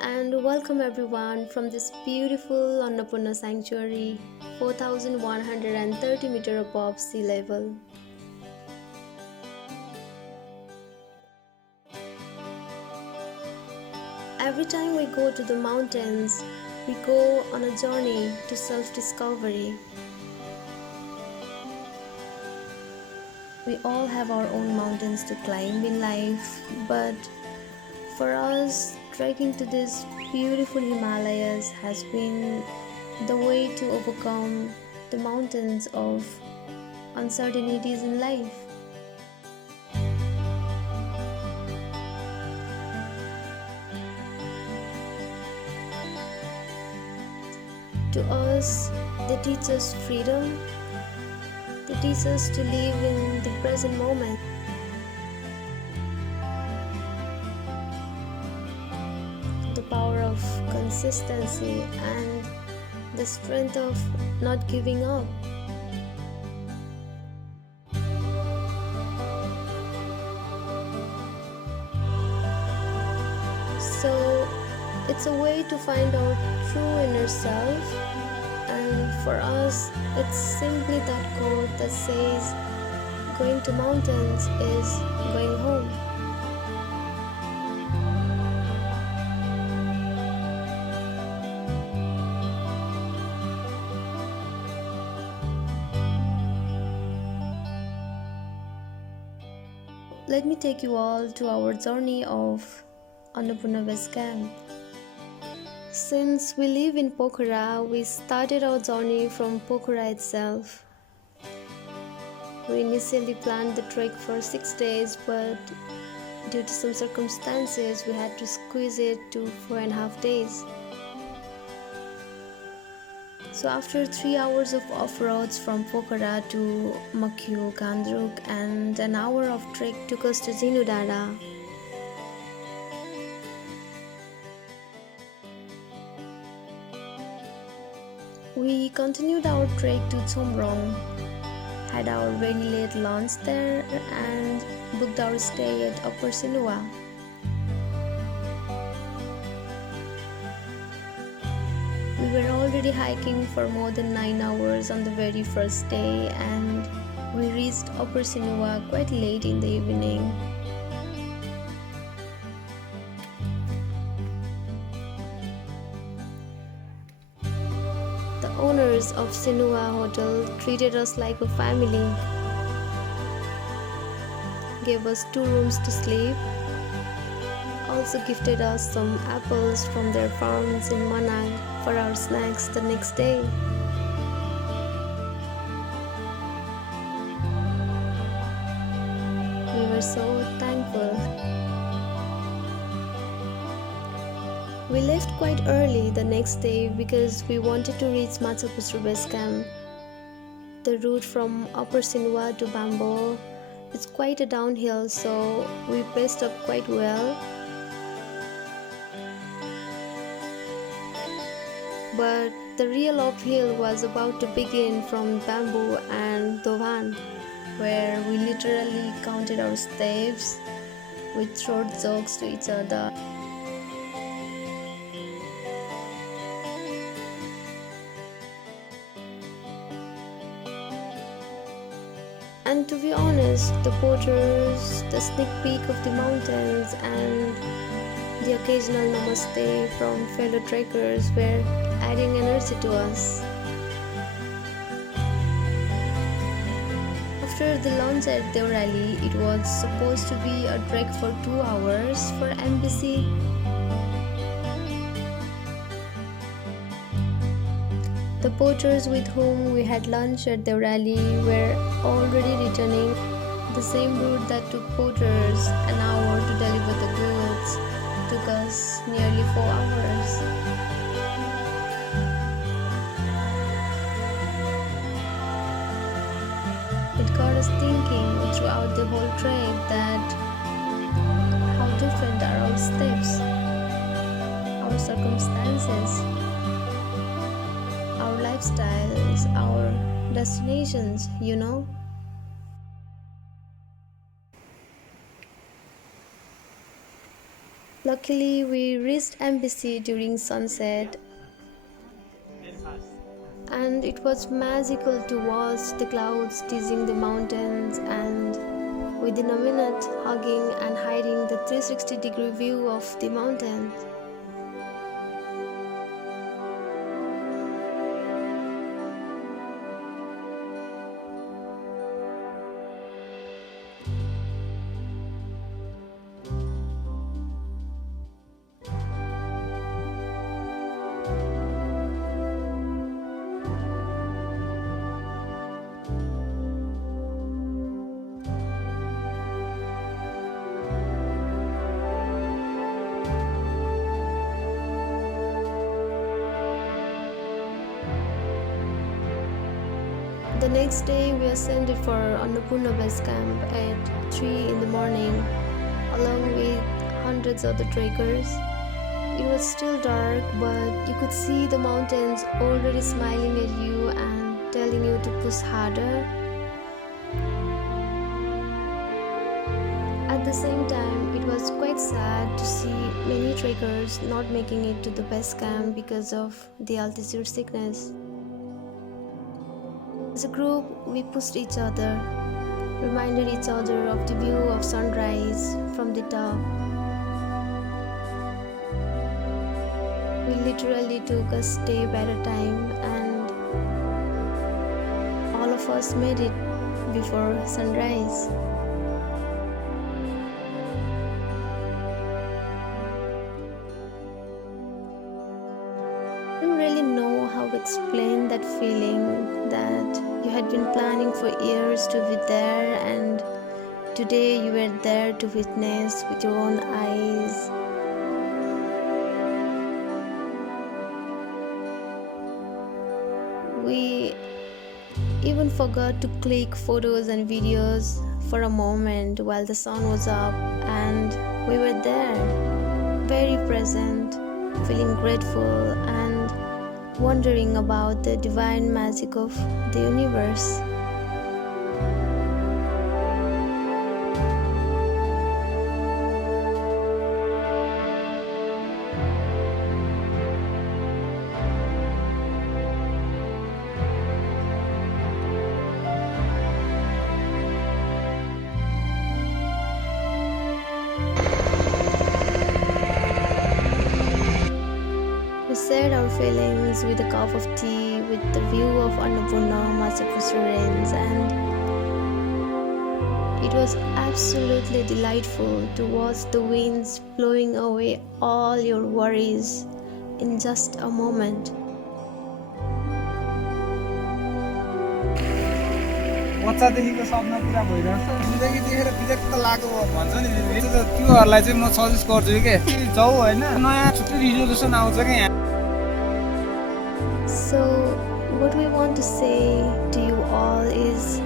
and welcome everyone from this beautiful Annapurna sanctuary, 4130 meter above sea level. Every time we go to the mountains, we go on a journey to self-discovery. We all have our own mountains to climb in life, but for us, trekking to these beautiful Himalayas has been the way to overcome the mountains of uncertainties in life. To us, they teach us freedom, they teach us to live in the present moment. The power of consistency and the strength of not giving up. So it's a way to find our true inner self, and for us it's simply that quote that says going to mountains is going home. Let me take you all to our journey of Annapurna Basecamp. Since we live in Pokhara, we started our journey from Pokhara itself. We initially planned the trek for 6 days, but due to some circumstances, we had to squeeze it to 4.5 days. So after 3 hours of off-roads from Pokhara to Makyu, Gandruk, and an hour of trek took us to Zinudada. We continued our trek to Chomrong, had our very late lunch there, and booked our stay at Upper Sinuwa. We were already hiking for more than 9 hours on the very first day, and we reached Upper Sinuwa quite late in the evening. The owners of Sinuwa Hotel treated us like a family, gave us 2 rooms to sleep, also gifted us some apples from their farms in Manang for our snacks the next day. We were so thankful. We left quite early the next day because we wanted to reach Machhapuchhre Basecamp. The route from Upper Sinuwa to Bamboo is quite a downhill, so we paced up quite well. But the real uphill was about to begin from Bamboo and Dovan, where we literally counted our steps with short jokes to each other. And to be honest, the porters, the sneak peek of the mountains, and the occasional namaste from fellow trekkers were adding energy to us. After the lunch at Deorali, it was supposed to be a trek for 2 hours for MBC. The porters with whom we had lunch at Deorali were already returning the same route that took porters an hour to deliver the goods. Took us nearly 4 hours. It got us thinking throughout the whole trek that how different are our steps, our circumstances, our lifestyles, our destinations, you know? Luckily, we reached embassy during sunset, and it was magical to watch the clouds teasing the mountains, and within a minute hugging and hiding the 360-degree view of the mountains. The next day, we ascended for Annapurna Basecamp at 3 in the morning, along with hundreds of the trekkers. It was still dark, but you could see the mountains already smiling at you and telling you to push harder. At the same time, it was quite sad to see many trekkers not making it to the base camp because of the altitude sickness. As a group, we pushed each other, reminded each other of the view of sunrise from the top. We literally took a step at a time, and all of us made it before sunrise. I don't really know how to explain that feeling that you had been planning for years to be there, and today you were there to witness with your own eyes. We even forgot to click photos and videos for a moment while the sun was up, and we were there, very present, feeling grateful and wondering about the divine magic of the universe. We shared our feelings with a cup of tea with the view of Annapurna Machhapuchhre, and it was absolutely delightful to watch the winds blowing away all your worries in just a moment. बच्चादेखिको सपना पुरा भइरहेछ जिन्दगी देखेर विरक्त लाग्यो भन्छ नि त्योहरूलाई चाहिँ म सजेस्ट गर्छु के जाऊ हैन नयाँ छुट्टै रिजोल्युसन आउँछ के यहाँ. So, what we want to say to you all is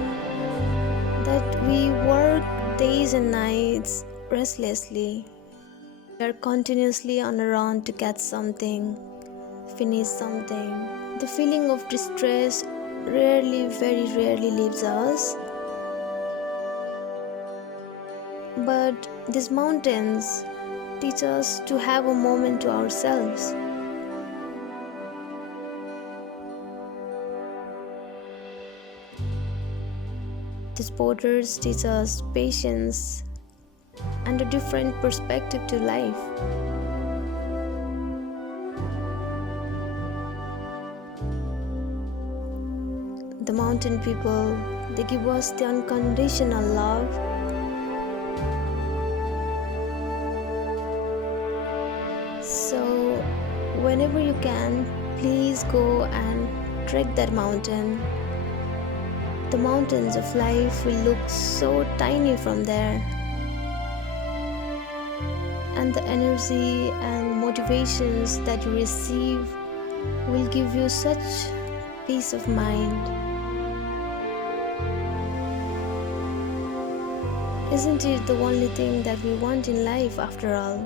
that we work days and nights restlessly. We are continuously on a run to catch something, finish something. The feeling of distress rarely, very rarely leaves us. But these mountains teach us to have a moment to ourselves. These borders teach us patience and a different perspective to life. The mountain people, they give us the unconditional love. So, whenever you can, please go and trek that mountain. The mountains of life will look so tiny from there, and the energy and motivations that you receive will give you such peace of mind. Isn't it the only thing that we want in life after all?